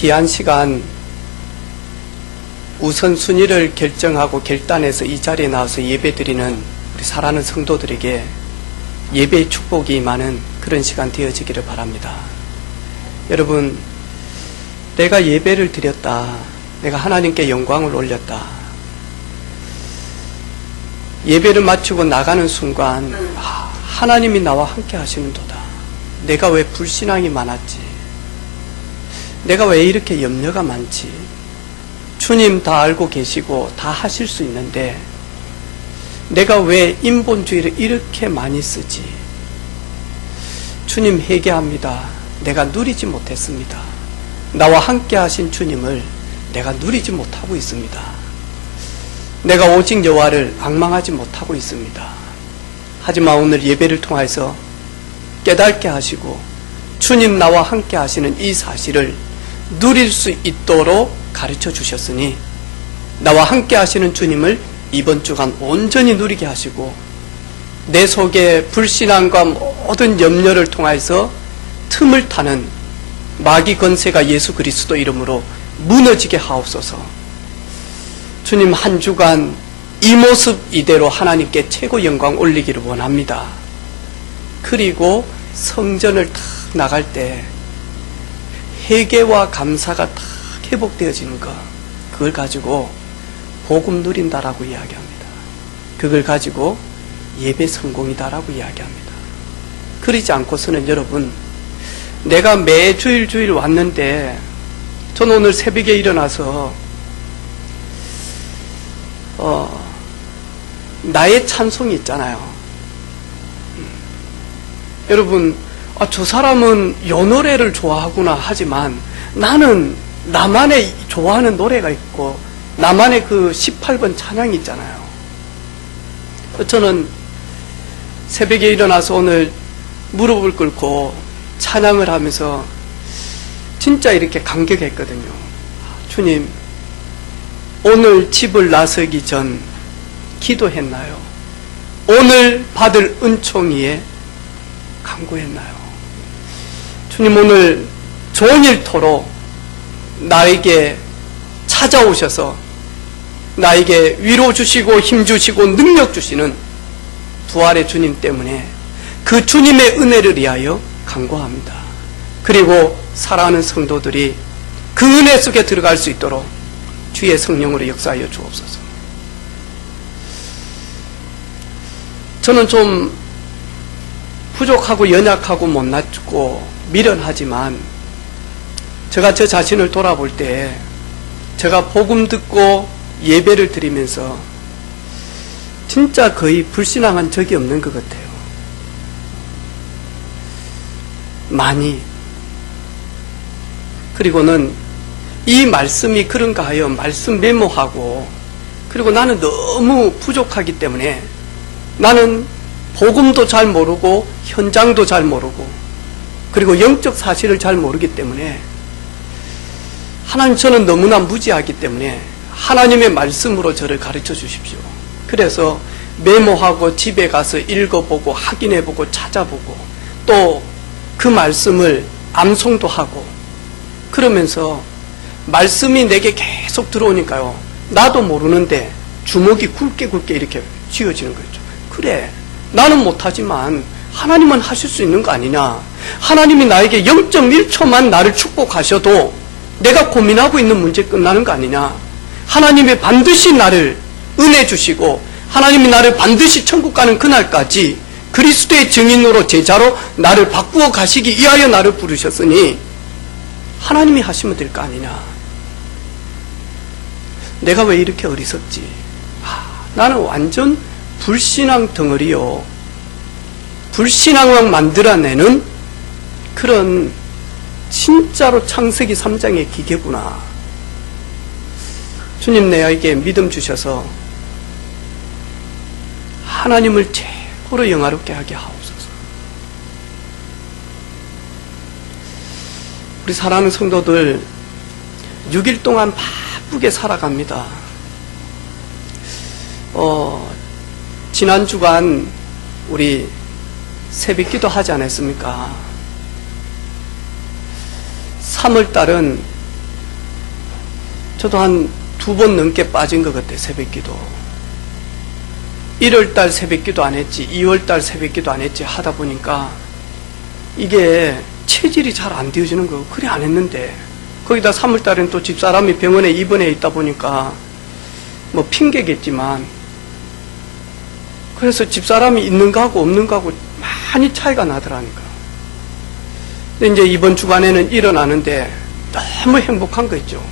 귀한 시간 우선순위를 결정하고 결단해서 이 자리에 나와서 예배드리는 우리 사랑하는 성도들에게 예배의 축복이 임하는 그런 시간 되어지기를 바랍니다. 여러분, 내가 예배를 드렸다. 내가 하나님께 영광을 올렸다. 예배를 마치고 나가는 순간 하나님이 나와 함께 하시는도다. 내가 왜 불신앙이 많았지? 내가 왜 이렇게 염려가 많지? 주님 다 알고 계시고 다 하실 수 있는데 내가 왜 인본주의를 이렇게 많이 쓰지? 주님 회개합니다. 내가 누리지 못했습니다. 나와 함께 하신 주님을 내가 누리지 못하고 있습니다. 내가 오직 여호와를 앙망하지 못하고 있습니다. 하지만 오늘 예배를 통해서 깨닫게 하시고 주님 나와 함께 하시는 이 사실을 누릴 수 있도록 가르쳐 주셨으니 나와 함께 하시는 주님을 이번 주간 온전히 누리게 하시고 내 속에 불신앙과 모든 염려를 통해서 틈을 타는 마귀 권세가 예수 그리스도 이름으로 무너지게 하옵소서. 주님, 한 주간 이 모습 이대로 하나님께 최고 영광 올리기를 원합니다. 그리고 성전을 탁 나갈 때 회개와 감사가 탁 회복되어지는 것, 그걸 가지고 복음 누린다라고 이야기합니다. 그걸 가지고 예배 성공이다라고 이야기합니다. 그러지 않고서는 여러분, 내가 매 주일 왔는데 저는 오늘 새벽에 일어나서 나의 찬송이 있잖아요. 여러분, 저 사람은 요 노래를 좋아하구나 하지만 나는 나만의 좋아하는 노래가 있고 나만의 그 18번 찬양이 있잖아요. 저는 새벽에 일어나서 오늘 무릎을 꿇고 찬양을 하면서 진짜 이렇게 감격했거든요. 주님, 오늘 집을 나서기 전 기도했나요? 오늘 받을 은총이에 간구했나요? 주님, 오늘 종일토록 나에게 찾아오셔서 나에게 위로 주시고 힘 주시고 능력 주시는 부활의 주님 때문에 그 주님의 은혜를 위하여 간구합니다. 그리고 사랑하는 성도들이 그 은혜 속에 들어갈 수 있도록 주의 성령으로 역사하여 주옵소서. 저는 좀 부족하고 연약하고 못났고 미련하지만 제가 저 자신을 돌아볼 때 제가 복음 듣고 예배를 드리면서 진짜 거의 불신앙한 적이 없는 것 같아요. 많이. 그리고는 이 말씀이 그런가 하여 말씀 메모하고, 그리고 나는 너무 부족하기 때문에 나는 복음도 잘 모르고 현장도 잘 모르고 그리고 영적 사실을 잘 모르기 때문에 하나님, 저는 너무나 무지하기 때문에 하나님의 말씀으로 저를 가르쳐 주십시오. 그래서 메모하고 집에 가서 읽어보고 확인해보고 찾아보고 또 그 말씀을 암송도 하고 그러면서 말씀이 내게 계속 들어오니까요, 나도 모르는데 주먹이 굵게 이렇게 쥐어지는 거죠. 그래, 나는 못하지만 하나님은 하실 수 있는 거 아니냐. 하나님이 나에게 0.1초만 나를 축복하셔도 내가 고민하고 있는 문제 끝나는 거 아니냐. 하나님이 반드시 나를 은혜 주시고 하나님이 나를 반드시 천국 가는 그날까지 그리스도의 증인으로 제자로 나를 바꾸어 가시기 위하여 나를 부르셨으니 하나님이 하시면 될 거 아니냐. 내가 왜 이렇게 어리석지? 나는 완전 불신앙 덩어리요, 불신앙을 만들어내는 그런 진짜로 창세기 3장의 기계구나. 주님, 내에게 믿음 주셔서 하나님을 최고로 영화롭게 하게 하옵소서. 우리 사랑하는 성도들 6일 동안 바쁘게 살아갑니다. 지난 주간 우리 새벽기도 하지 않았습니까? 3월달은 저도 한 2번 넘게 빠진 것 같아요. 새벽기도. 1월달 새벽기도 안 했지, 2월달 새벽기도 안 했지 하다 보니까 이게 체질이 잘 안 되어지는 거. 그래 안 했는데 거기다 3월달엔 또 집사람이 병원에 입원해 있다 보니까 뭐 핑계겠지만, 그래서 집사람이 있는 거하고 없는 거하고 많이 차이가 나더라니까. 근데 이제 이번 주간에는 일어나는데 너무 행복한 거 있죠.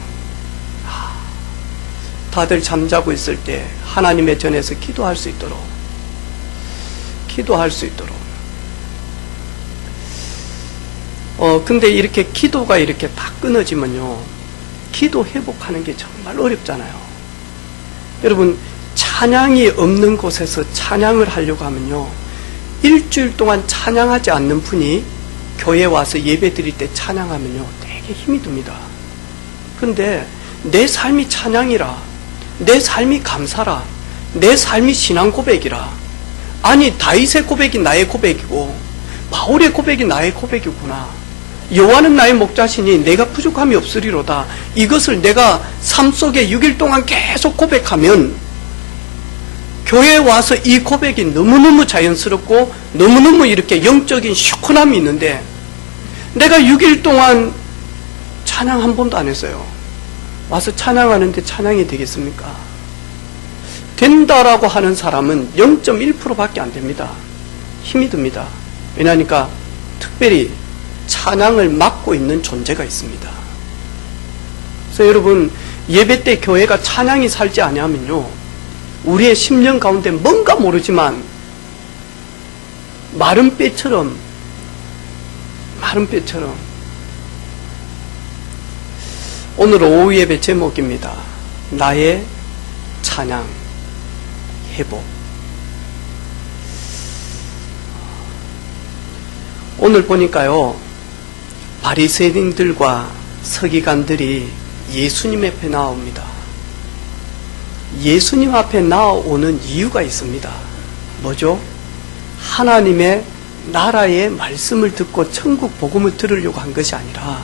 다들 잠자고 있을 때 하나님의 전에서 기도할 수 있도록, 근데 이렇게 기도가 이렇게 다 끊어지면요, 기도 회복하는 게 정말 어렵잖아요. 여러분, 찬양이 없는 곳에서 찬양을 하려고 하면요, 일주일 동안 찬양하지 않는 분이 교회에 와서 예배 드릴 때 찬양하면요, 되게 힘이 듭니다. 근데 내 삶이 찬양이라, 내 삶이 감사라, 내 삶이 신앙 고백이라, 아니 다윗의 고백이 나의 고백이고 바울의 고백이 나의 고백이구나, 여호와는 나의 목자시니 내가 부족함이 없으리로다, 이것을 내가 삶 속에 6일 동안 계속 고백하면 교회에 와서 이 고백이 너무너무 자연스럽고 너무너무 이렇게 영적인 시원함이 있는데, 내가 6일 동안 찬양 한 번도 안 했어요. 와서 찬양하는데 찬양이 되겠습니까? 된다라고 하는 사람은 0.1%밖에 안 됩니다. 힘이 듭니다. 왜냐하니까 특별히 찬양을 맡고 있는 존재가 있습니다. 그래서 여러분, 예배 때 교회가 찬양이 살지 아니하면요, 우리의 심령 가운데 뭔가 모르지만 마른 뼈처럼 오늘 오후 예배 제목입니다. 나의 찬양 회복. 오늘 보니까요, 바리새인들과 서기관들이 예수님 앞에 나옵니다. 예수님 앞에 나오는 이유가 있습니다. 뭐죠? 하나님의 나라의 말씀을 듣고 천국 복음을 들으려고 한 것이 아니라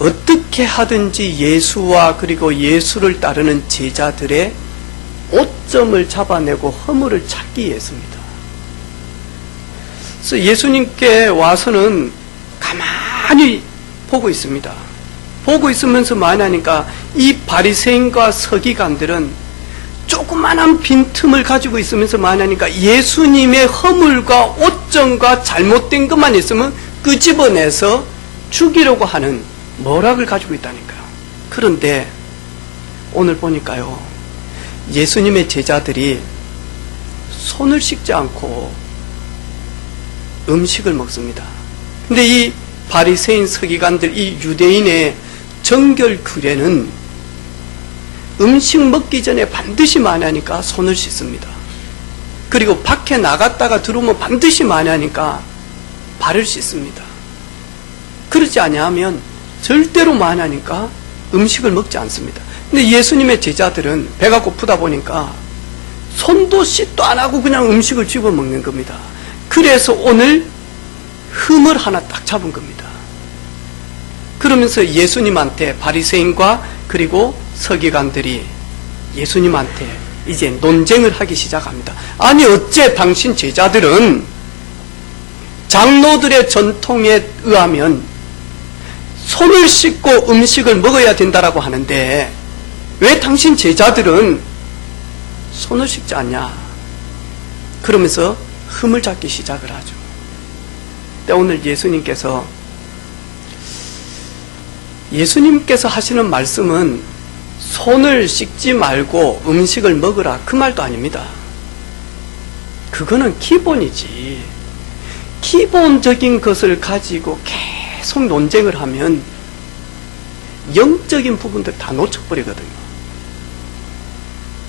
어떻게 하든지 예수와 그리고 예수를 따르는 제자들의 오점을 잡아내고 허물을 찾기 위해서입니다. 그래서 예수님께 와서는 가만히 보고 있습니다. 보고 있으면서 말하니까 이 바리새인과 서기관들은 조그만한 빈틈을 가지고 있으면서 말하니까 예수님의 허물과 오점과 잘못된 것만 있으면 끄집어내서 죽이려고 하는 모락을 가지고 있다니까요. 그런데 오늘 보니까요, 예수님의 제자들이 손을 씻지 않고 음식을 먹습니다. 근데 이 바리새인 서기관들, 이 유대인의 정결 규례는 음식 먹기 전에 반드시 만하니까 손을 씻습니다. 그리고 밖에 나갔다가 들어오면 반드시 만하니까 발을 씻습니다. 그렇지 아니하면 절대로 만하니까 음식을 먹지 않습니다. 근데 예수님의 제자들은 배가 고프다 보니까 손도 씻도 안 하고 그냥 음식을 집어 먹는 겁니다. 그래서 오늘 흠을 하나 딱 잡은 겁니다. 그러면서 예수님한테 바리새인과 그리고 서기관들이 예수님한테 이제 논쟁을 하기 시작합니다. 아니 어째 당신 제자들은 장로들의 전통에 의하면 손을 씻고 음식을 먹어야 된다라고 하는데 왜 당신 제자들은 손을 씻지 않냐? 그러면서 흠을 잡기 시작을 하죠. 근데 오늘 예수님께서 하시는 말씀은 손을 씻지 말고 음식을 먹으라, 그 말도 아닙니다. 그거는 기본이지. 기본적인 것을 가지고 계속 논쟁을 하면 영적인 부분들 다 놓쳐버리거든요.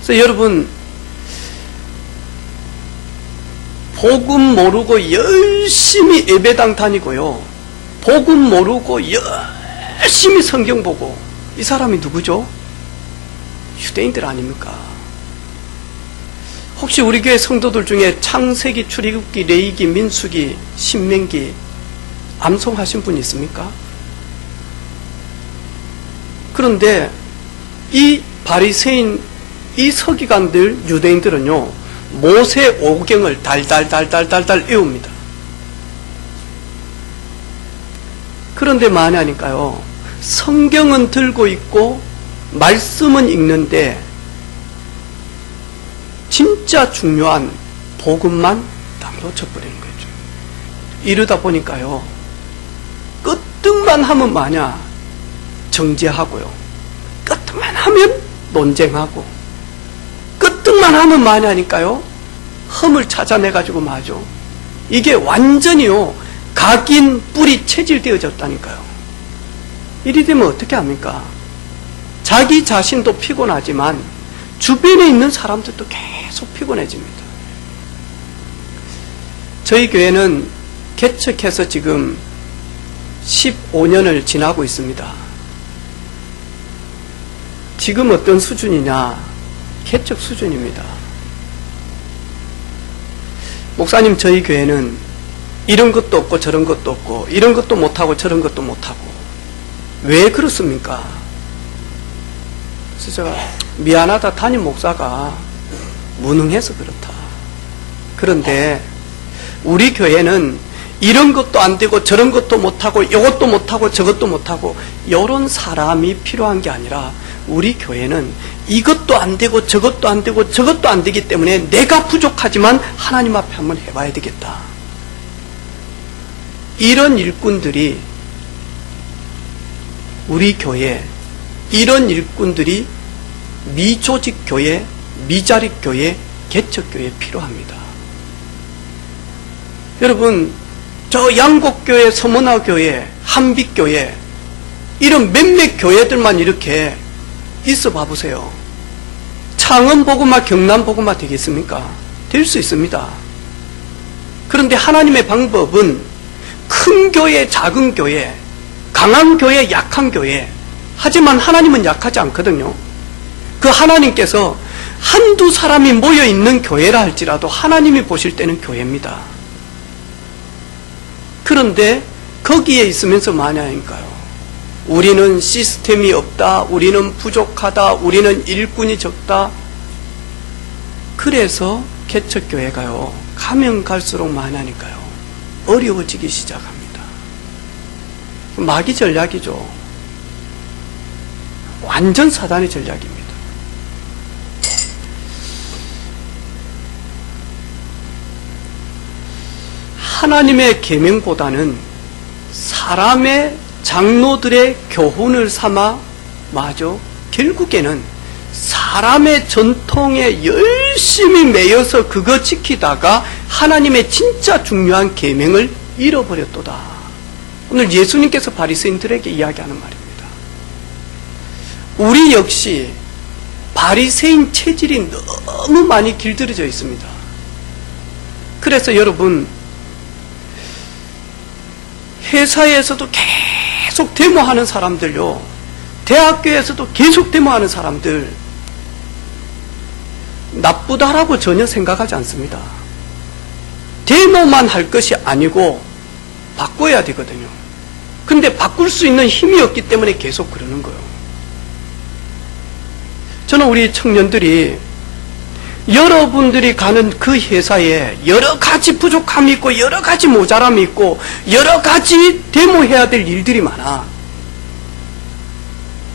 그래서 여러분, 복음 모르고 열심히 예배당 다니고요, 복음 모르고 열심히 성경 보고, 이 사람이 누구죠? 유대인들 아닙니까? 혹시 우리 교회 성도들 중에 창세기, 출애굽기, 레위기, 민수기, 신명기 암송하신 분 있습니까? 그런데 이 바리새인, 이 서기관들, 유대인들은요, 모세 오경을 달달달달달달 외웁니다. 그런데 뭐하냐니까요, 성경은 들고 있고 말씀은 읽는데 진짜 중요한 복음만 딱 놓쳐버리는 거죠. 이러다 보니까요, 끄떡만 하면 뭐냐, 정죄하고요, 끄떡만 하면 논쟁하고, 끄떡만 하면 뭐냐니까요, 흠을 찾아내가지고 마죠. 이게 완전히요, 각인 뿔이 체질되어졌다니까요. 이리 되면 어떻게 합니까? 자기 자신도 피곤하지만 주변에 있는 사람들도 계속 피곤해집니다. 저희 교회는 개척해서 지금 15년을 지나고 있습니다. 지금 어떤 수준이냐? 개척 수준입니다. 목사님, 저희 교회는 이런 것도 없고 저런 것도 없고, 이런 것도 못하고 저런 것도 못하고, 왜 그렇습니까? 그래서 제가 미안하다, 담임 목사가 무능해서 그렇다. 그런데 우리 교회는 이런 것도 안 되고 저런 것도 못하고 이것도 못하고 저것도 못하고 이런 사람이 필요한 게 아니라, 우리 교회는 이것도 안 되고 저것도 안 되고 저것도 안 되기 때문에 내가 부족하지만 하나님 앞에 한번 해봐야 되겠다. 이런 일꾼들이 우리 교회, 이런 일꾼들이 미조직교회, 미자립교회, 개척교회에 필요합니다. 여러분, 저 양곡교회, 서문화교회, 한빛교회, 이런 몇몇 교회들만 이렇게 있어 봐보세요. 창원복음화, 경남복음화 되겠습니까? 될 수 있습니다. 그런데 하나님의 방법은 큰 교회, 작은 교회, 강한 교회, 약한 교회. 하지만 하나님은 약하지 않거든요. 그 하나님께서 한두 사람이 모여있는 교회라 할지라도 하나님이 보실 때는 교회입니다. 그런데 거기에 있으면서 뭐냐니까요, 우리는 시스템이 없다, 우리는 부족하다, 우리는 일꾼이 적다. 그래서 개척교회가요, 가면 갈수록 뭐냐니까요, 어려워지기 시작합니다. 마귀 전략이죠. 완전 사단의 전략입니다. 하나님의 계명보다는 사람의, 장로들의 교훈을 삼아 마죠, 결국에는 사람의 전통에 열심히 매여서 그거 지키다가 하나님의 진짜 중요한 계명을 잃어버렸도다. 오늘 예수님께서 바리새인들에게 이야기하는 말입니다. 우리 역시 바리새인 체질이 너무 많이 길들여져 있습니다. 그래서 여러분, 회사에서도 계속 데모하는 사람들요, 대학교에서도 계속 데모하는 사람들, 나쁘다라고 전혀 생각하지 않습니다. 데모만 할 것이 아니고 바꿔야 되거든요. 근데 바꿀 수 있는 힘이 없기 때문에 계속 그러는 거예요. 저는 우리 청년들이 여러분들이 가는 그 회사에 여러 가지 부족함이 있고 여러 가지 모자람이 있고 여러 가지 데모해야 될 일들이 많아.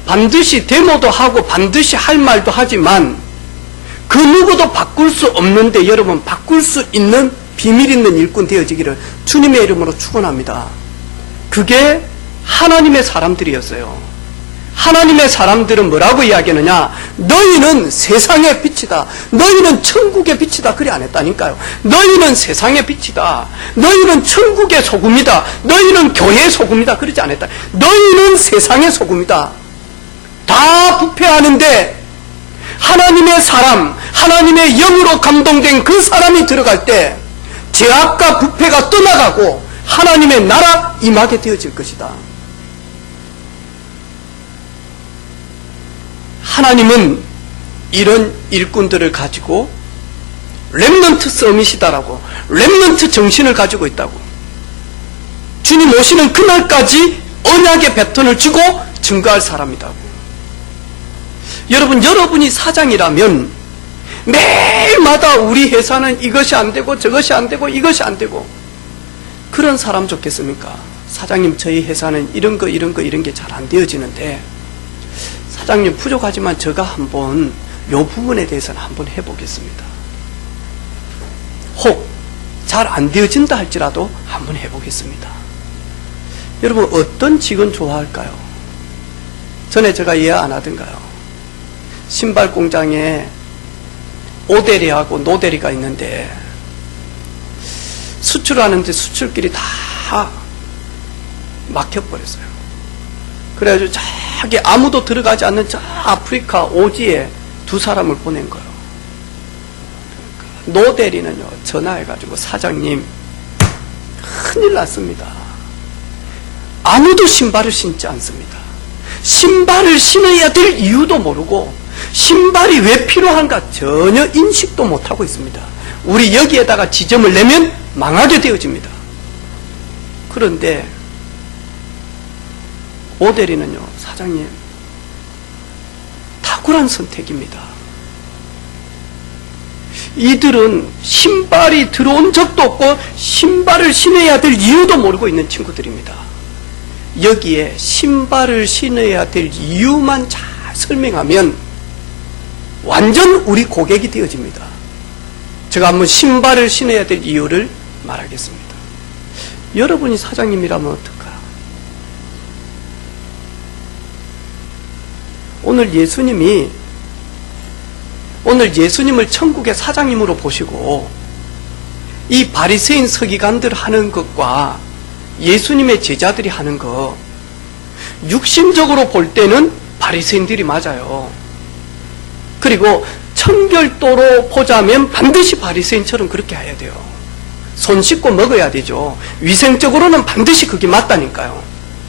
반드시 데모도 하고 반드시 할 말도 하지만 그 누구도 바꿀 수 없는데 여러분, 바꿀 수 있는 비밀 있는 일꾼 되어지기를 주님의 이름으로 축원합니다. 그게 하나님의 사람들이었어요. 하나님의 사람들은 뭐라고 이야기하느냐, 너희는 세상의 빛이다, 너희는 천국의 빛이다. 그리 안 했다니까요. 너희는 세상의 빛이다, 너희는 천국의 소금이다, 너희는 교회의 소금이다. 그러지 않았다. 너희는 세상의 소금이다. 다 부패하는데 하나님의 사람, 하나님의 영으로 감동된 그 사람이 들어갈 때 죄악과 부패가 떠나가고 하나님의 나라 임하게 되어질 것이다. 하나님은 이런 일꾼들을 가지고 렘넌트 서밋이다라고, 렘넌트 정신을 가지고 있다고, 주님 오시는 그날까지 언약의 배턴을 주고 증거할 사람이다고. 여러분이 사장이라면 매일마다 우리 회사는 이것이 안 되고 저것이 안 되고 이것이 안 되고, 그런 사람 좋겠습니까? 사장님, 저희 회사는 이런 게 잘 안 되어지는데 사장님 부족하지만 제가 한번 요 부분에 대해서는 한번 해보겠습니다. 혹 잘 안 되어진다 할지라도 한번 해보겠습니다. 여러분, 어떤 직원 좋아할까요? 전에 제가 이해 안 하던가요? 신발 공장에 오대리하고 노대리가 있는데 수출하는데 수출길이 다 막혀버렸어요. 그래가지고 저기 아무도 들어가지 않는 저 아프리카 오지에 두 사람을 보낸 거예요. 노대리는요, 전화해가지고 사장님, 큰일 났습니다. 아무도 신발을 신지 않습니다. 신발을 신어야 될 이유도 모르고 신발이 왜 필요한가 전혀 인식도 못하고 있습니다. 우리 여기에다가 지점을 내면 망하게 되어집니다. 그런데 오대리는요, 사장님, 탁월한 선택입니다. 이들은 신발이 들어온 적도 없고 신발을 신어야 될 이유도 모르고 있는 친구들입니다. 여기에 신발을 신어야 될 이유만 잘 설명하면 완전 우리 고객이 되어집니다. 제가 한번 신발을 신어야 될 이유를 말하겠습니다. 여러분이 사장님이라면 어떨까요? 오늘 예수님을 천국의 사장님으로 보시고 이 바리새인 서기관들 하는 것과 예수님의 제자들이 하는 것, 육신적으로 볼 때는 바리새인들이 맞아요. 그리고 청결도로 보자면 반드시 바리새인처럼 그렇게 해야 돼요. 손 씻고 먹어야 되죠. 위생적으로는 반드시 그게 맞다니까요.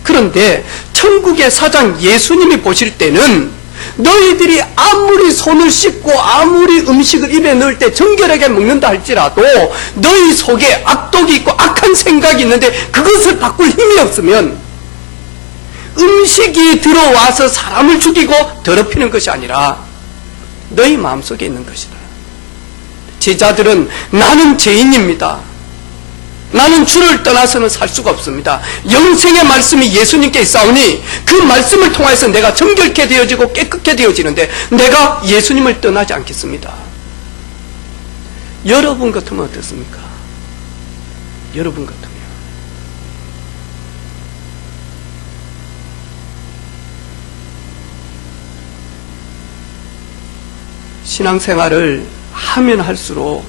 그런데 천국의 사장 예수님이 보실 때는 너희들이 아무리 손을 씻고 아무리 음식을 입에 넣을 때 정결하게 먹는다 할지라도 너희 속에 악독이 있고 악한 생각이 있는데 그것을 바꿀 힘이 없으면 음식이 들어와서 사람을 죽이고 더럽히는 것이 아니라 너희 마음속에 있는 것이다. 제자들은 나는 죄인입니다. 나는 주를 떠나서는 살 수가 없습니다. 영생의 말씀이 예수님께 있사오니 그 말씀을 통해서 내가 정결케 되어지고 깨끗게 되어지는데 내가 예수님을 떠나지 않겠습니다. 여러분 같으면 어떻습니까? 여러분 같으면 신앙생활을 하면 할수록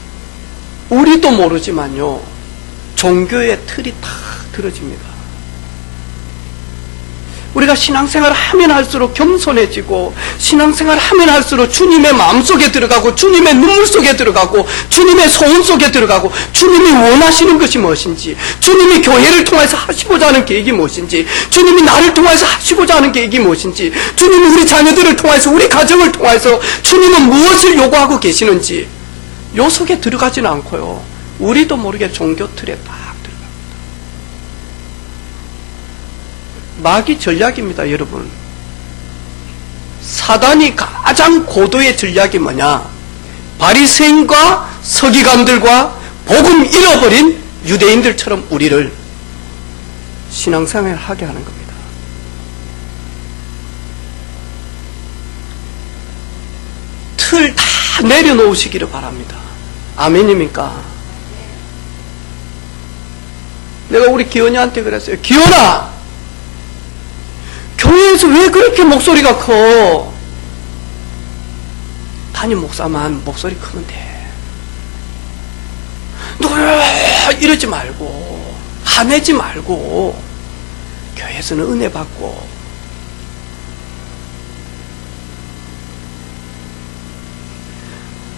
우리도 모르지만요, 종교의 틀이 탁 들어집니다. 우리가 신앙생활을 하면 할수록 겸손해지고 신앙생활을 하면 할수록 주님의 마음속에 들어가고 주님의 눈물 속에 들어가고 주님의 소원 속에 들어가고 주님이 원하시는 것이 무엇인지, 주님이 교회를 통해서 하시고자 하는 계획이 무엇인지, 주님이 나를 통해서 하시고자 하는 계획이 무엇인지, 주님이 우리 자녀들을 통해서 우리 가정을 통해서 주님은 무엇을 요구하고 계시는지 요 속에 들어가지는 않고요, 우리도 모르게 종교 틀에 딱 들어갑니다. 마귀 전략입니다, 여러분. 사단이 가장 고도의 전략이 뭐냐? 바리새인과 서기관들과 복음 잃어버린 유대인들처럼 우리를 신앙생활을 하게 하는 겁니다. 틀 다 내려놓으시기를 바랍니다. 아멘입니까? 내가 우리 기현이한테 그랬어요. 기현아, 교회에서 왜 그렇게 목소리가 커? 담임 목사만 목소리 크면 돼. 너 이러지 말고 화내지 말고 교회에서는 은혜 받고.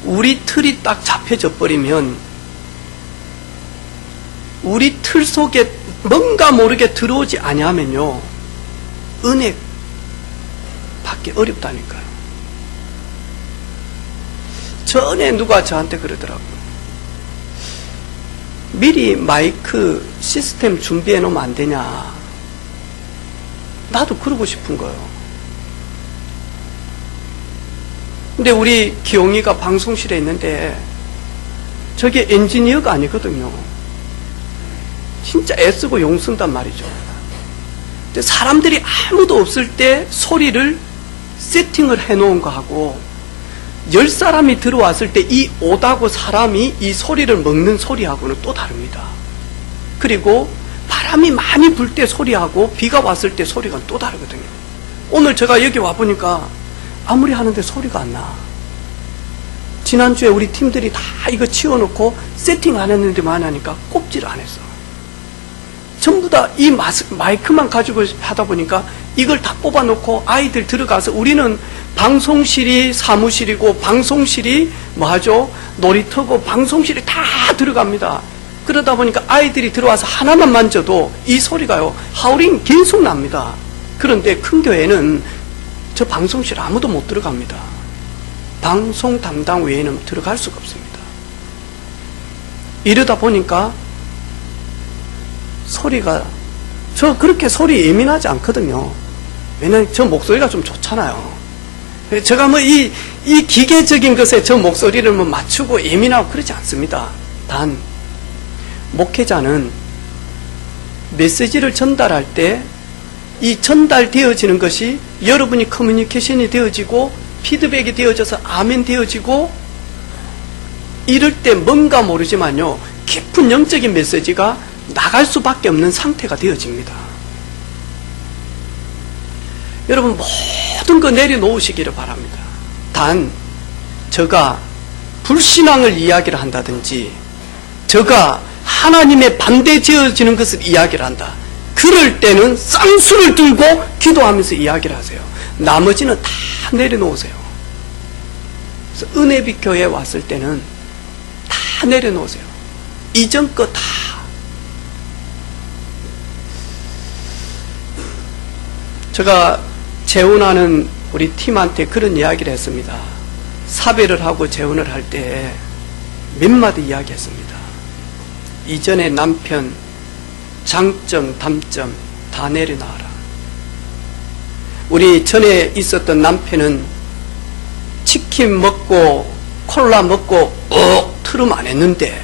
우리 틀이 딱 잡혀져 버리면 우리 틀 속에 뭔가 모르게 들어오지 아니하면요, 은혜 받기 어렵다니까요. 전에 누가 저한테 그러더라고요. 미리 마이크 시스템 준비해 놓으면 안 되냐. 나도 그러고 싶은 거예요. 근데 우리 기용이가 방송실에 있는데 저게 엔지니어가 아니거든요. 진짜 애쓰고 용쓴단 말이죠. 근데 사람들이 아무도 없을 때 소리를 세팅을 해놓은 거하고 10사람이 들어왔을 때 이 오다고 사람이 이 소리를 먹는 소리하고는 또 다릅니다. 그리고 바람이 많이 불 때 소리하고 비가 왔을 때 소리가 또 다르거든요. 오늘 제가 여기 와보니까 아무리 하는데 소리가 안 나. 지난주에 우리 팀들이 다 이거 치워놓고 세팅 안 했는데만 하니까 꼽지를 안 했어. 전부 다 이 마이크만 가지고 하다 보니까 이걸 다 뽑아놓고 아이들 들어가서 우리는 방송실이 사무실이고 방송실이 뭐하죠? 놀이터고 방송실이 다 들어갑니다. 그러다 보니까 아이들이 들어와서 하나만 만져도 이 소리가요 하울링 계속 납니다. 그런데 큰 교회는 저 방송실 아무도 못 들어갑니다. 방송 담당 외에는 들어갈 수가 없습니다. 이러다 보니까 소리가 저 그렇게 소리 예민하지 않거든요. 왜냐면 저 목소리가 좀 좋잖아요. 제가 뭐 이 기계적인 것에 저 목소리를 뭐 맞추고 예민하고 그러지 않습니다. 단 목회자는 메시지를 전달할 때 이 전달되어지는 것이 여러분이 커뮤니케이션이 되어지고 피드백이 되어져서 아멘 되어지고 이럴 때 뭔가 모르지만요 깊은 영적인 메시지가 나갈 수밖에 없는 상태가 되어집니다. 여러분 모든 거 내려놓으시기를 바랍니다. 단 저가 불신앙을 이야기를 한다든지 저가 하나님의 반대되어지는 것을 이야기를 한다. 그럴 때는 쌍수를 들고 기도하면서 이야기를 하세요. 나머지는 다 내려놓으세요. 그래서 은혜빛 교회에 왔을 때는 다 내려놓으세요. 이전 거 다. 제가 재혼하는 우리 팀한테 그런 이야기를 했습니다. 사별을 하고 재혼을 할 때 몇 마디 이야기했습니다. 이전에 남편 장점, 단점 다 내려놔라. 우리 전에 있었던 남편은 치킨 먹고 콜라 먹고 트름 안 했는데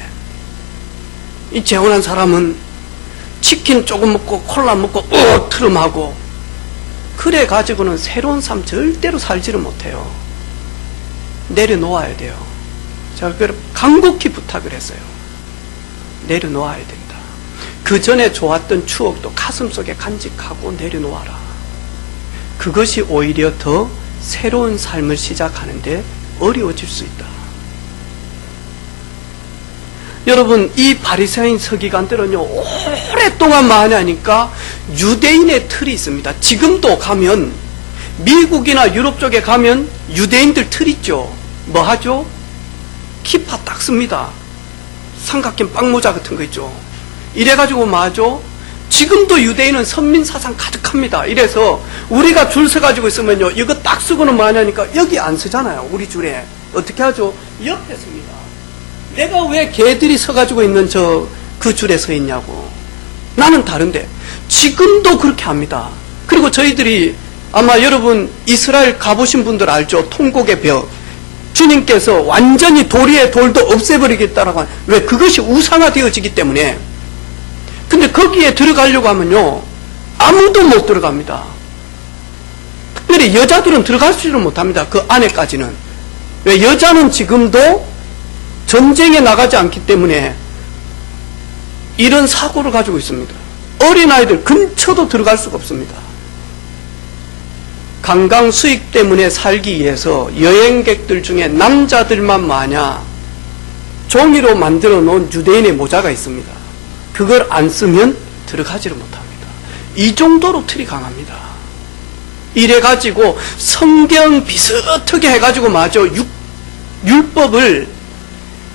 이 재혼한 사람은 치킨 조금 먹고 콜라 먹고 트름하고 그래 가지고는 새로운 삶 절대로 살지를 못해요. 내려놓아야 돼요. 제가 그걸 간곡히 부탁을 했어요. 내려놓아야 된다. 그 전에 좋았던 추억도 가슴속에 간직하고 내려놓아라. 그것이 오히려 더 새로운 삶을 시작하는데 어려워질 수 있다. 여러분 이 바리새인 서기관들은요 오랫동안 만나니까 유대인의 틀이 있습니다. 지금도 가면 미국이나 유럽 쪽에 가면 유대인들 틀 있죠. 뭐 하죠? 키파 딱 씁니다. 삼각형 빵모자 같은 거 있죠. 이래가지고 뭐 하죠? 지금도 유대인은 선민사상 가득합니다. 이래서 우리가 줄 서가지고 있으면요 이거 딱 쓰고는 뭐 하냐니까 여기 안 쓰잖아요. 우리 줄에 어떻게 하죠? 옆에 씁니다. 내가 왜 개들이 서가지고 있는 그 줄에 서 있냐고. 나는 다른데 지금도 그렇게 합니다. 그리고 저희들이 아마 여러분 이스라엘 가보신 분들 알죠? 통곡의 벽. 주님께서 완전히 도리의 돌도 없애버리겠다라고 왜? 그것이 우상화되어지기 때문에. 근데 거기에 들어가려고 하면요 아무도 못 들어갑니다. 특별히 여자들은 들어가지를 못합니다. 그 안에까지는. 왜? 여자는 지금도 전쟁에 나가지 않기 때문에 이런 사고를 가지고 있습니다. 어린아이들 근처도 들어갈 수가 없습니다. 관광 수익 때문에 살기 위해서 여행객들 중에 남자들만 마냥 종이로 만들어 놓은 유대인의 모자가 있습니다. 그걸 안 쓰면 들어가지를 못합니다. 이 정도로 틀이 강합니다. 이래가지고 성경 비슷하게 해가지고 맞아 율법을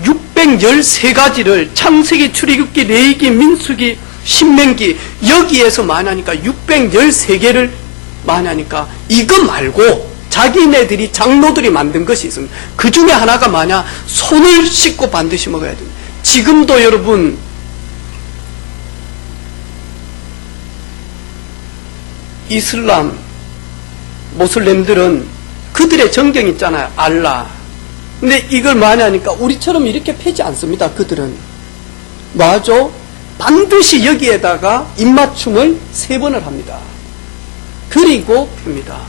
613가지를 창세기, 출애굽기, 레위기, 민수기, 신명기 여기에서 만하니까 613개를 만하니까 이거 말고 자기네들이 장로들이 만든 것이 있습니다. 그 중에 하나가 뭐냐? 손을 씻고 반드시 먹어야 됩니다. 지금도 여러분 이슬람 모슬렘들은 그들의 정경 있잖아요. 알라. 근데 이걸 많이 하니까 우리처럼 이렇게 패지 않습니다. 그들은 뭐하죠? 반드시 여기에다가 입맞춤을 3번을 합니다. 그리고 펴니다.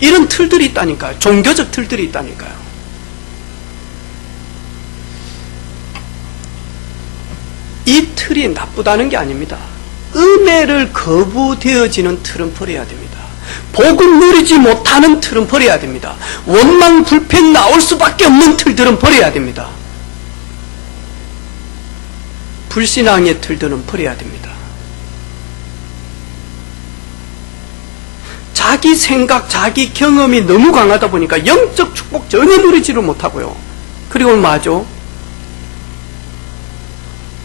이런 틀들이 있다니까요. 종교적 틀들이 있다니까요. 이 틀이 나쁘다는 게 아닙니다. 은혜를 거부되어지는 틀은 버려야 됩니다. 복을 누리지 못하는 틀은 버려야 됩니다. 원망 불평 나올 수밖에 없는 틀들은 버려야 됩니다. 불신앙의 틀들은 버려야 됩니다. 자기 생각, 자기 경험이 너무 강하다 보니까 영적 축복 전혀 누리지를 못하고요. 그리고 뭐죠?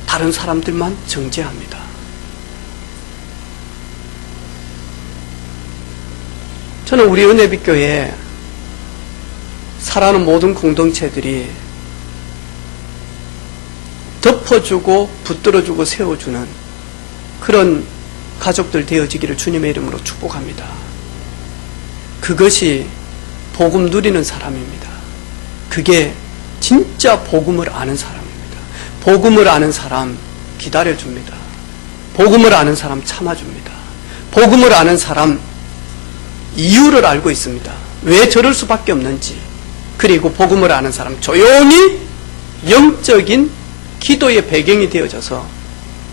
다른 사람들만 정죄합니다. 저는 우리 은혜빛교회에 살아가는 모든 공동체들이 덮어주고 붙들어주고 세워주는 그런 가족들 되어지기를 주님의 이름으로 축복합니다. 그것이 복음 누리는 사람입니다. 그게 진짜 복음을 아는 사람입니다. 복음을 아는 사람 기다려줍니다. 복음을 아는 사람 참아줍니다. 복음을 아는 사람 이유를 알고 있습니다. 왜 저럴 수밖에 없는지. 그리고 복음을 아는 사람 조용히 영적인 기도의 배경이 되어져서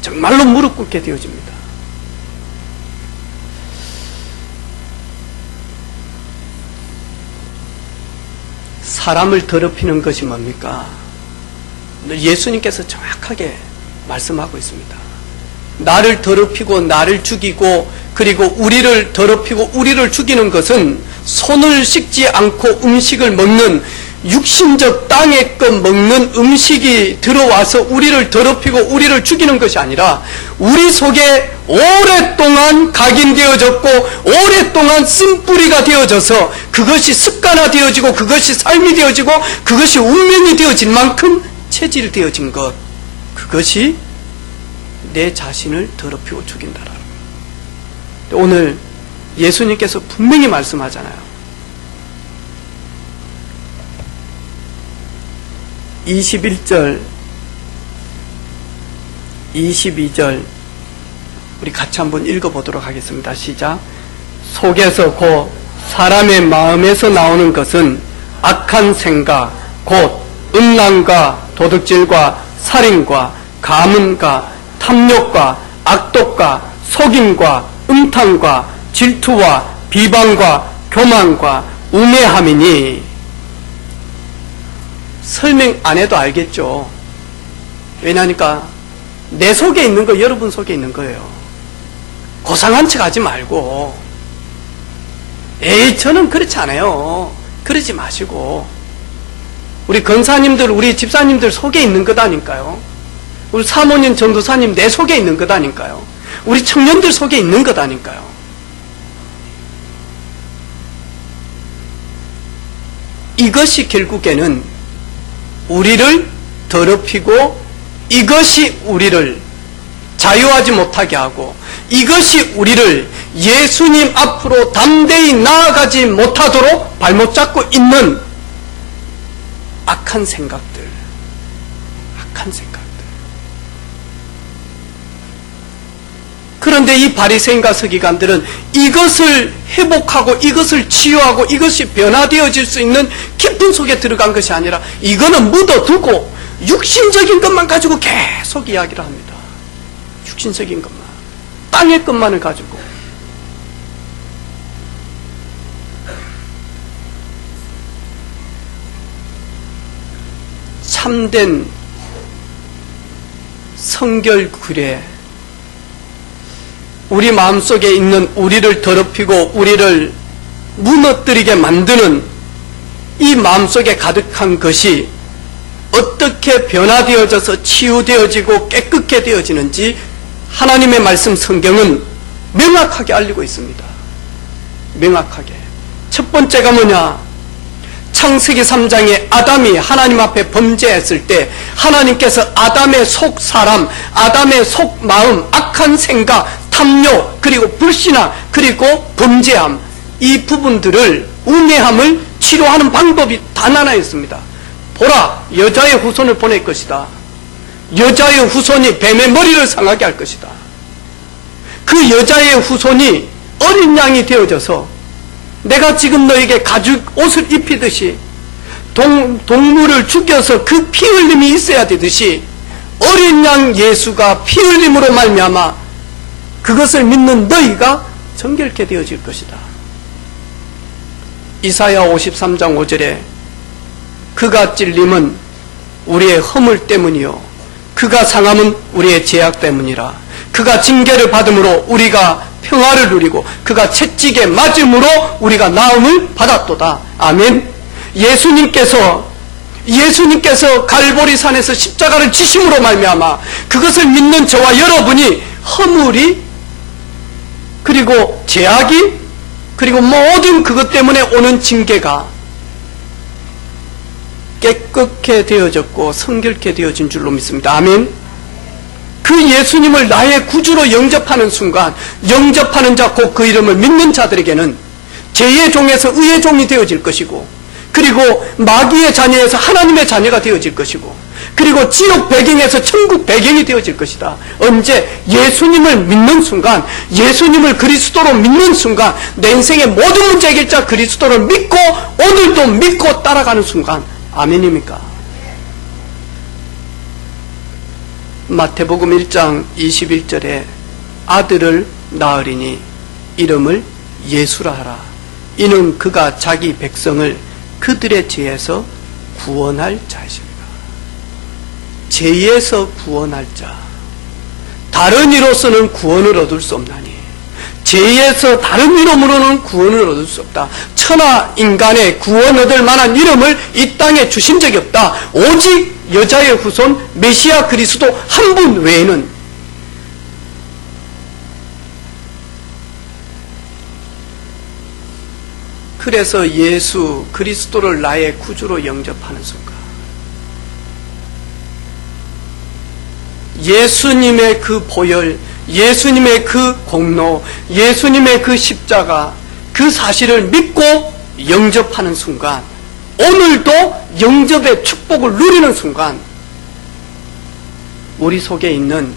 정말로 무릎 꿇게 되어집니다. 사람을 더럽히는 것이 뭡니까? 예수님께서 정확하게 말씀하고 있습니다. 나를 더럽히고 나를 죽이고 그리고 우리를 더럽히고 우리를 죽이는 것은 손을 씻지 않고 음식을 먹는 육신적 땅의 것 먹는 음식이 들어와서 우리를 더럽히고 우리를 죽이는 것이 아니라 우리 속에 오랫동안 각인되어졌고 오랫동안 쓴뿌리가 되어져서 그것이 습관화되어지고 그것이 삶이 되어지고 그것이 운명이 되어진 만큼 체질되어진 것, 그것이 내 자신을 더럽히고 죽인다라는 거예요. 오늘 예수님께서 분명히 말씀하잖아요. 21절, 22절 우리 같이 한번 읽어보도록 하겠습니다. 시작. 속에서 곧 사람의 마음에서 나오는 것은 악한 생각, 곧 음란과 도둑질과 살인과 가문과 탐욕과 악독과 속임과 음탕과 질투와 비방과 교만과 우매함이니. 설명 안 해도 알겠죠. 왜냐니까 내 속에 있는 거 여러분 속에 있는 거예요. 고상한 척 하지 말고, 에이 저는 그렇지 않아요, 그러지 마시고, 우리 권사님들 우리 집사님들 속에 있는 거다니까요. 우리 사모님 전도사님 내 속에 있는 거다니까요. 우리 청년들 속에 있는 거다니까요. 이것이 결국에는 우리를 더럽히고 이것이 우리를 자유하지 못하게 하고 이것이 우리를 예수님 앞으로 담대히 나아가지 못하도록 발못 잡고 있는 악한 생각들, 악한 생각들. 그런데 이 바리새인과 서기관들은 이것을 회복하고 이것을 치유하고 이것이 변화되어질 수 있는 깊은 속에 들어간 것이 아니라 이거는 묻어두고 육신적인 것만 가지고 계속 이야기를 합니다. 육신적인 것만, 땅의 것만을 가지고. 참된 성결 규례, 우리 마음속에 있는 우리를 더럽히고 우리를 무너뜨리게 만드는 이 마음속에 가득한 것이 어떻게 변화되어져서 치유되어지고 깨끗게 되어지는지 하나님의 말씀 성경은 명확하게 알리고 있습니다. 명확하게. 첫 번째가 뭐냐? 창세기 3장에 아담이 하나님 앞에 범죄했을 때 하나님께서 아담의 속 사람, 아담의 속 마음, 악한 생각, 탐욕, 그리고 불신앙, 그리고 범죄함, 이 부분들을 우매함을 치료하는 방법이 단 하나였습니다. 보라, 여자의 후손을 보낼 것이다. 여자의 후손이 뱀의 머리를 상하게 할 것이다. 그 여자의 후손이 어린 양이 되어져서 내가 지금 너에게 가죽 옷을 입히듯이 동물을 죽여서 그 피 흘림이 있어야 되듯이 어린 양 예수가 피 흘림으로 말미암아 그것을 믿는 너희가 정결케 되어질 것이다. 이사야 53장 5절에 그가 찔림은 우리의 허물 때문이요 그가 상함은 우리의 죄악 때문이라. 그가 징계를 받음으로 우리가 평화를 누리고 그가 채찍에 맞음으로 우리가 나음을 받았도다. 아멘. 예수님께서 갈보리산에서 십자가를 지심으로 말미암아 그것을 믿는 저와 여러분이 허물이 그리고 죄악이 그리고 모든 그것 때문에 오는 징계가 깨끗게 되어졌고 성결케 되어진 줄로 믿습니다. 아멘. 그 예수님을 나의 구주로 영접하는 순간 영접하는 자 곧 그 이름을 믿는 자들에게는 죄의 종에서 의의 종이 되어질 것이고 그리고 마귀의 자녀에서 하나님의 자녀가 되어질 것이고 그리고 지옥 배경에서 천국 배경이 되어질 것이다. 언제? 예수님을 믿는 순간, 예수님을 그리스도로 믿는 순간 내 인생의 모든 문제 해결자 그리스도를 믿고 오늘도 믿고 따라가는 순간. 아멘입니까? 마태복음 1장 21절에 아들을 낳으리니 이름을 예수라 하라. 이는 그가 자기 백성을 그들의 죄에서 구원할 자이십니다. 죄에서 구원할 자. 다른 이로서는 구원을 얻을 수 없나니 죄에서 다른 이름으로는 구원을 얻을 수 없다. 천하 인간의 구원 얻을 만한 이름을 이 땅에 주신 적이 없다. 오직 여자의 후손 메시아 그리스도 한 분 외에는. 그래서 예수 그리스도를 나의 구주로 영접하는 순간 예수님의 그 보혈, 예수님의 그 공로, 예수님의 그 십자가, 그 사실을 믿고 영접하는 순간, 오늘도 영접의 축복을 누리는 순간 우리 속에 있는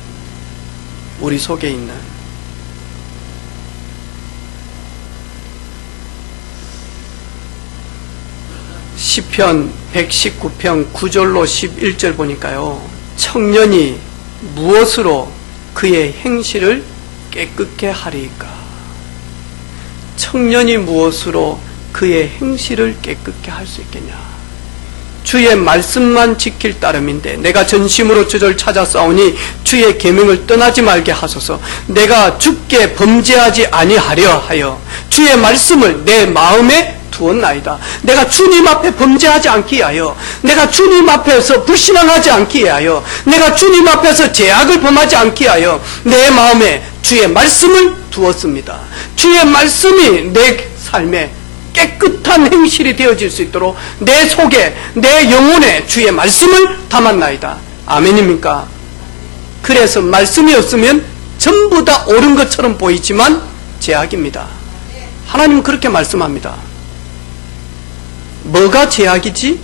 시편 119편 9절로 11절 보니까요, 청년이 무엇으로 그의 행실을 깨끗게 하리까? 청년이 무엇으로 그의 행실을 깨끗게 할 수 있겠냐? 주의 말씀만 지킬 따름인데 내가 전심으로 주를 찾아 싸우니 주의 계명을 떠나지 말게 하소서. 내가 주께 범죄하지 아니하려 하여 주의 말씀을 내 마음에 두었나이다. 내가 주님 앞에 범죄하지 않기 위하여, 내가 주님 앞에서 불신앙하지 않기 위하여, 내가 주님 앞에서 죄악을 범하지 않기 위하여 내 마음에 주의 말씀을 두었습니다. 주의 말씀이 내 삶에 깨끗한 행실이 되어질 수 있도록 내 속에, 내 영혼에 주의 말씀을 담았나이다. 아멘입니까? 그래서 말씀이 없으면 전부 다 옳은 것처럼 보이지만 죄악입니다. 하나님은 그렇게 말씀합니다. 뭐가 죄악이지?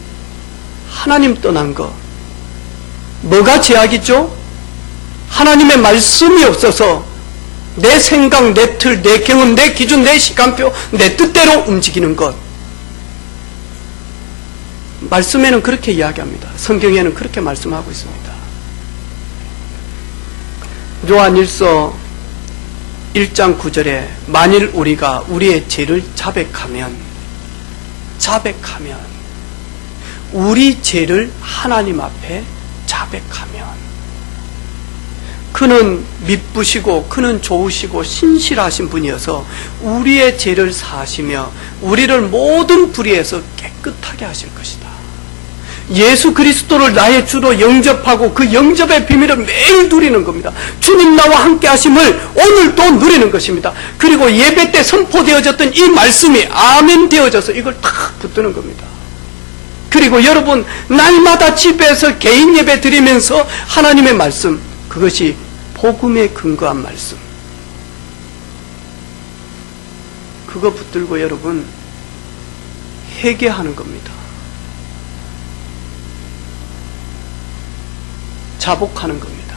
하나님 떠난 거. 뭐가 죄악이죠? 하나님의 말씀이 없어서 내 생각, 내 틀, 내 경험, 내 기준, 내 시간표, 내 뜻대로 움직이는 것. 말씀에는 그렇게 이야기합니다. 성경에는 그렇게 말씀하고 있습니다. 요한일서 1장 9절에 만일 우리가 우리의 죄를 자백하면 우리 죄를 하나님 앞에 자백하면 그는 미쁘시고 그는 좋으시고 신실하신 분이어서 우리의 죄를 사하시며 우리를 모든 불의에서 깨끗하게 하실 것이다. 예수 그리스도를 나의 주로 영접하고 그 영접의 비밀을 매일 누리는 겁니다. 주님 나와 함께 하심을 오늘도 누리는 것입니다. 그리고 예배 때 선포되어졌던 이 말씀이 아멘 되어져서 이걸 탁 붙드는 겁니다. 그리고 여러분 날마다 집에서 개인 예배 드리면서 하나님의 말씀, 그것이 복음에 근거한 말씀, 그거 붙들고 여러분 회개하는 겁니다. 자복하는 겁니다.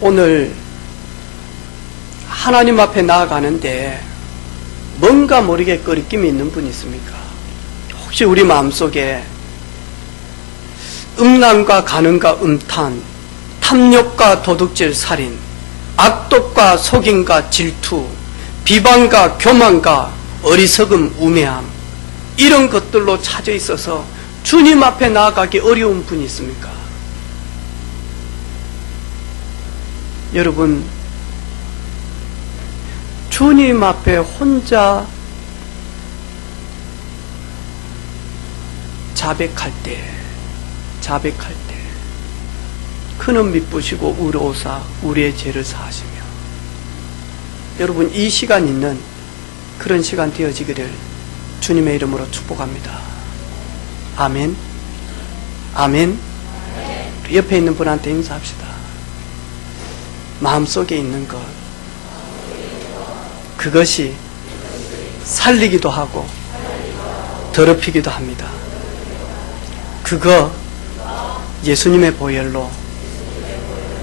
오늘 하나님 앞에 나아가는데 뭔가 모르게 꺼리낌이 있는 분이 있습니까? 혹시 우리 마음속에 음란과 간음과 음탄, 탐욕과 도둑질 살인, 악독과 속임과 질투, 비방과 교만과 어리석음 우매함, 이런 것들로 차져 있어서 주님 앞에 나아가기 어려운 분이 있습니까? 여러분, 주님 앞에 혼자 자백할 때 그는 미쁘시고 의로우사 우리의 죄를 사하시며, 여러분 이 시간 있는 그런 시간 되어지기를 주님의 이름으로 축복합니다. 아멘. 아멘. 옆에 있는 분한테 인사합시다. 마음속에 있는 것, 그것이 살리기도 하고 더럽히기도 합니다. 그거 예수님의 보혈로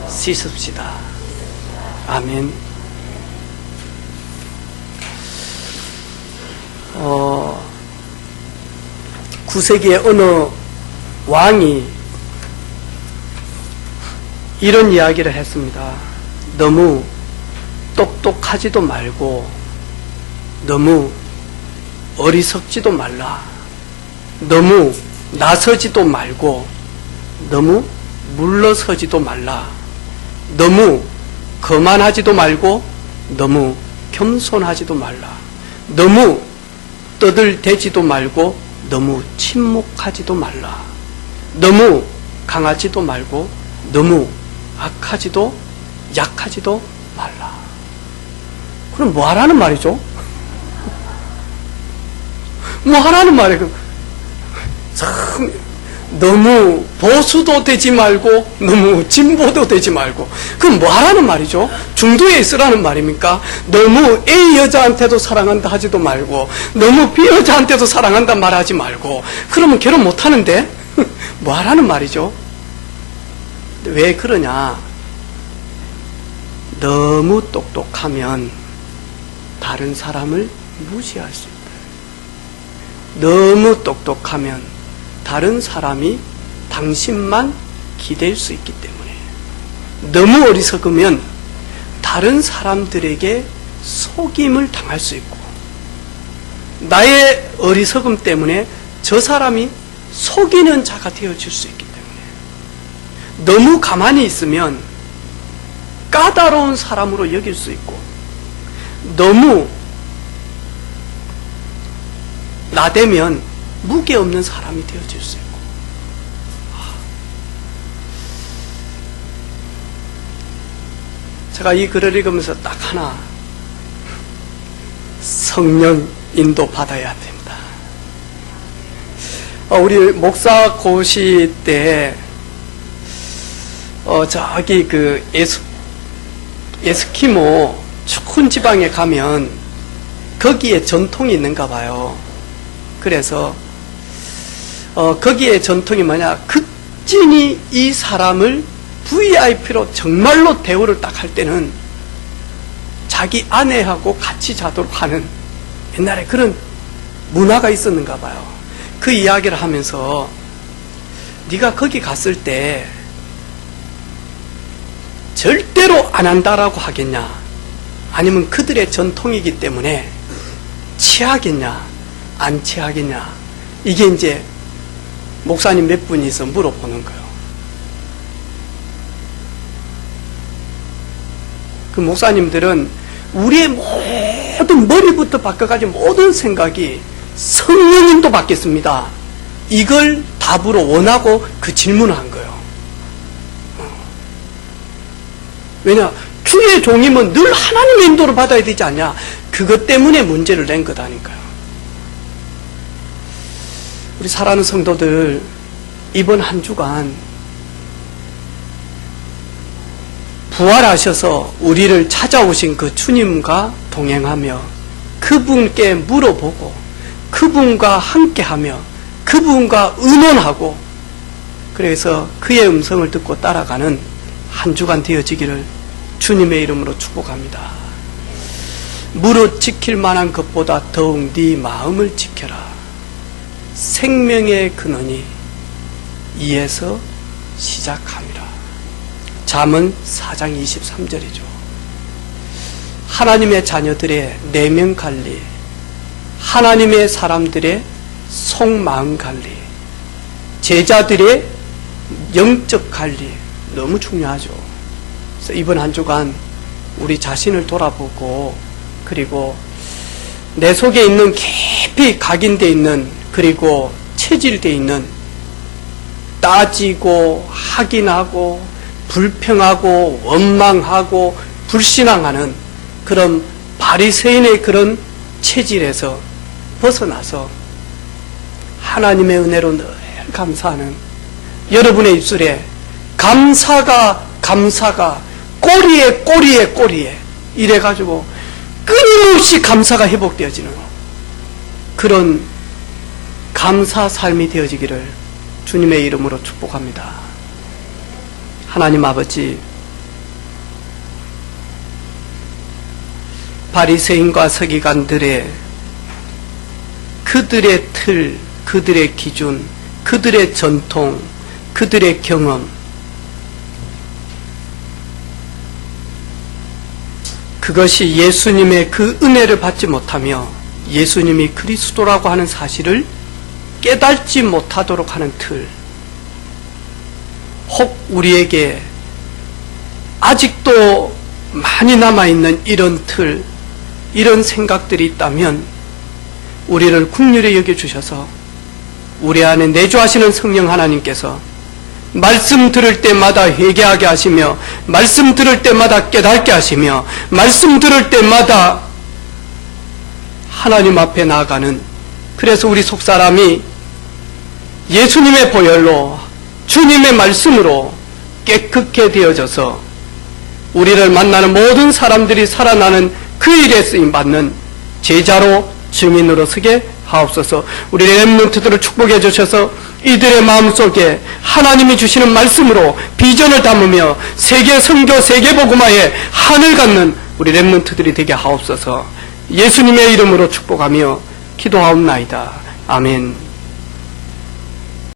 씻읍시다. 아멘. 구세기의 어느 왕이 이런 이야기를 했습니다. 너무 똑똑하지도 말고 너무 어리석지도 말라. 너무 나서지도 말고 너무 물러서지도 말라. 너무 거만하지도 말고 너무 겸손하지도 말라. 너무 떠들대지도 말고 너무 침묵하지도 말라. 너무 강하지도 말고 너무 악하지도 약하지도 말라. 그럼 뭐 하라는 말이죠? 뭐 하라는 말이에요? 참, 너무 보수도 되지 말고 너무 진보도 되지 말고, 그럼 뭐 하라는 말이죠? 중도에 있으라는 말입니까? 너무 A 여자한테도 사랑한다 하지도 말고 너무 B 여자한테도 사랑한다 말하지 말고, 그러면 결혼 못 하는데 뭐 하라는 말이죠? 왜 그러냐? 너무 똑똑하면 다른 사람을 무시할 수 있다. 너무 똑똑하면 다른 사람이 당신만 기댈 수 있기 때문에. 너무 어리석으면 다른 사람들에게 속임을 당할 수 있고, 나의 어리석음 때문에 저 사람이 속이는 자가 되어질 수 있기 때문에. 너무 가만히 있으면 까다로운 사람으로 여길 수 있고, 너무 나대면 무게 없는 사람이 되어질 수 있고. 제가 이 글을 읽으면서 딱 하나, 성령 인도 받아야 됩니다. 우리 목사 고시 때 저기 그 에스키모 추운 지방에 가면 거기에 전통이 있는가 봐요. 그래서 거기에 전통이 뭐냐, 극진히 이 사람을 VIP로 정말로 대우를 딱 할 때는 자기 아내하고 같이 자도록 하는 옛날에 그런 문화가 있었는가 봐요. 그 이야기를 하면서 네가 거기 갔을 때 절대로 안 한다라고 하겠냐, 아니면 그들의 전통이기 때문에 취하겠냐 안 취하겠냐, 이게 이제 목사님 몇 분이서 물어보는 거예요. 그 목사님들은 우리의 모든 머리부터 바꿔가지 모든 생각이 성령님도 받겠습니다, 이걸 답으로 원하고 그 질문을 한 거예요. 왜냐, 주의 종임은 늘 하나님의 인도를 받아야 되지 않냐, 그것 때문에 문제를 낸 거다니까요. 우리 사랑하는 성도들, 이번 한 주간 부활하셔서 우리를 찾아오신 그 주님과 동행하며 그분께 물어보고 그분과 함께하며 그분과 의논하고 그래서 그의 음성을 듣고 따라가는 한 주간 되어지기를 주님의 이름으로 축복합니다. 무릇 지킬 만한 것보다 더욱 네 마음을 지켜라. 생명의 근원이 이에서 시작함이라. 잠언 4장 23절이죠. 하나님의 자녀들의 내면 관리, 하나님의 사람들의 속마음 관리, 제자들의 영적 관리 너무 중요하죠. 그래서 이번 한 주간 우리 자신을 돌아보고 그리고 내 속에 있는 깊이 각인되어 있는 그리고 체질되어 있는 따지고 확인하고 불평하고 원망하고 불신앙하는 그런 바리새인의 그런 체질에서 벗어나서 하나님의 은혜로 늘 감사하는 여러분의 입술에 감사가 꼬리에 이래가지고 끊임없이 감사가 회복되어지는 그런 감사 삶이 되어지기를 주님의 이름으로 축복합니다. 하나님 아버지, 바리새인과 서기관들의 그들의 틀, 그들의 기준, 그들의 전통, 그들의 경험, 그것이 예수님의 그 은혜를 받지 못하며 예수님이 그리스도라고 하는 사실을 깨닫지 못하도록 하는 틀, 혹 우리에게 아직도 많이 남아있는 이런 틀, 이런 생각들이 있다면 우리를 긍휼히 여겨주셔서 우리 안에 내주하시는 성령 하나님께서 말씀 들을 때마다 회개하게 하시며 말씀 들을 때마다 깨닫게 하시며 말씀 들을 때마다 하나님 앞에 나아가는, 그래서 우리 속사람이 예수님의 보혈로 주님의 말씀으로 깨끗게 되어져서 우리를 만나는 모든 사람들이 살아나는 그 일에 쓰임받는 제자로 증인으로 서게 하옵소서. 우리 렘넌트들을 축복해 주셔서 이들의 마음속에 하나님이 주시는 말씀으로 비전을 담으며 세계 선교 세계 복음화에 한을 갖는 우리 렘넌트들이 되게 하옵소서. 예수님의 이름으로 축복하며 기도하옵나이다. 아멘.